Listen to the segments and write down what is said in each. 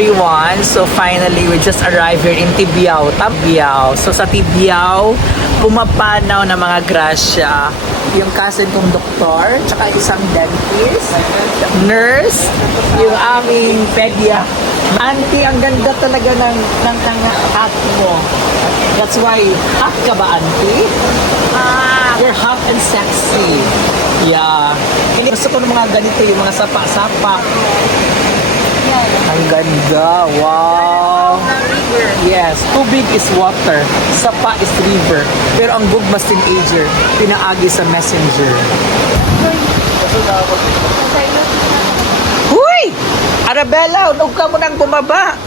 everyone. So finally, we just arrived here in Tibiao. Tibiao. So sa Tibiao, pumapanaw na mga grasya. Yung cousin kong doktor, tsaka isang dentist, nurse, yung aming pedia. Auntie, ang ganda talaga ng hat mo. That's why, hot ka ba, auntie? You're hot and sexy. Yeah. Hindi gusto ko ng mga ganito, yung mga sapa-sapa. Ang ganda. Wow. Yes. Tubig is water. Sapa is river. Pero ang gugmas teenager, pinaagi sa messenger. Huy! Arabella, huwag ka mo nang bumaba.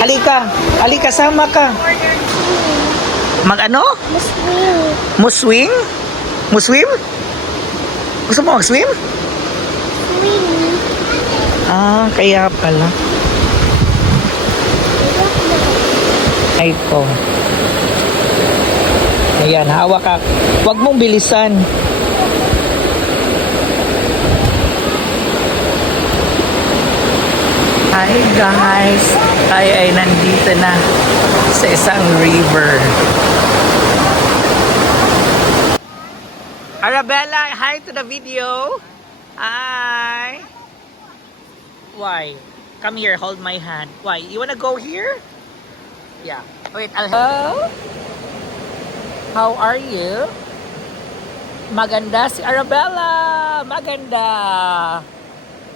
Halika. Halika, sama ka. Mag-ano? Muswing? Muswim? Gusto mo mag-swim? Ah, kaya pala. Ay ko. Ayan, hawak ka. Huwag mong bilisan. Hi guys. Tayo ay nandito na sa isang river. Arabella, hi to the video. Hi. Why? Come here, hold my hand. Why? You wanna go here? Yeah. Wait, Hello? How are you? Maganda si Arabella. Maganda.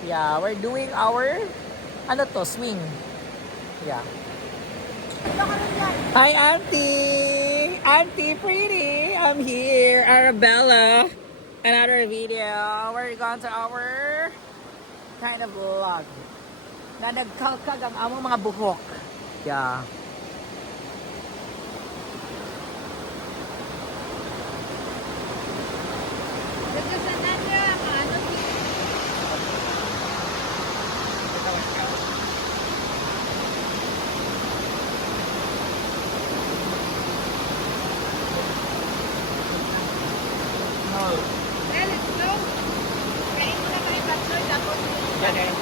Yeah, we're doing our ano to, swing. Yeah. Hi, Auntie. Auntie pretty. I'm here. Arabella. Another video. We're going to our kind of vlog na nagkalkag ang among mga buhok. Yeah. Okay.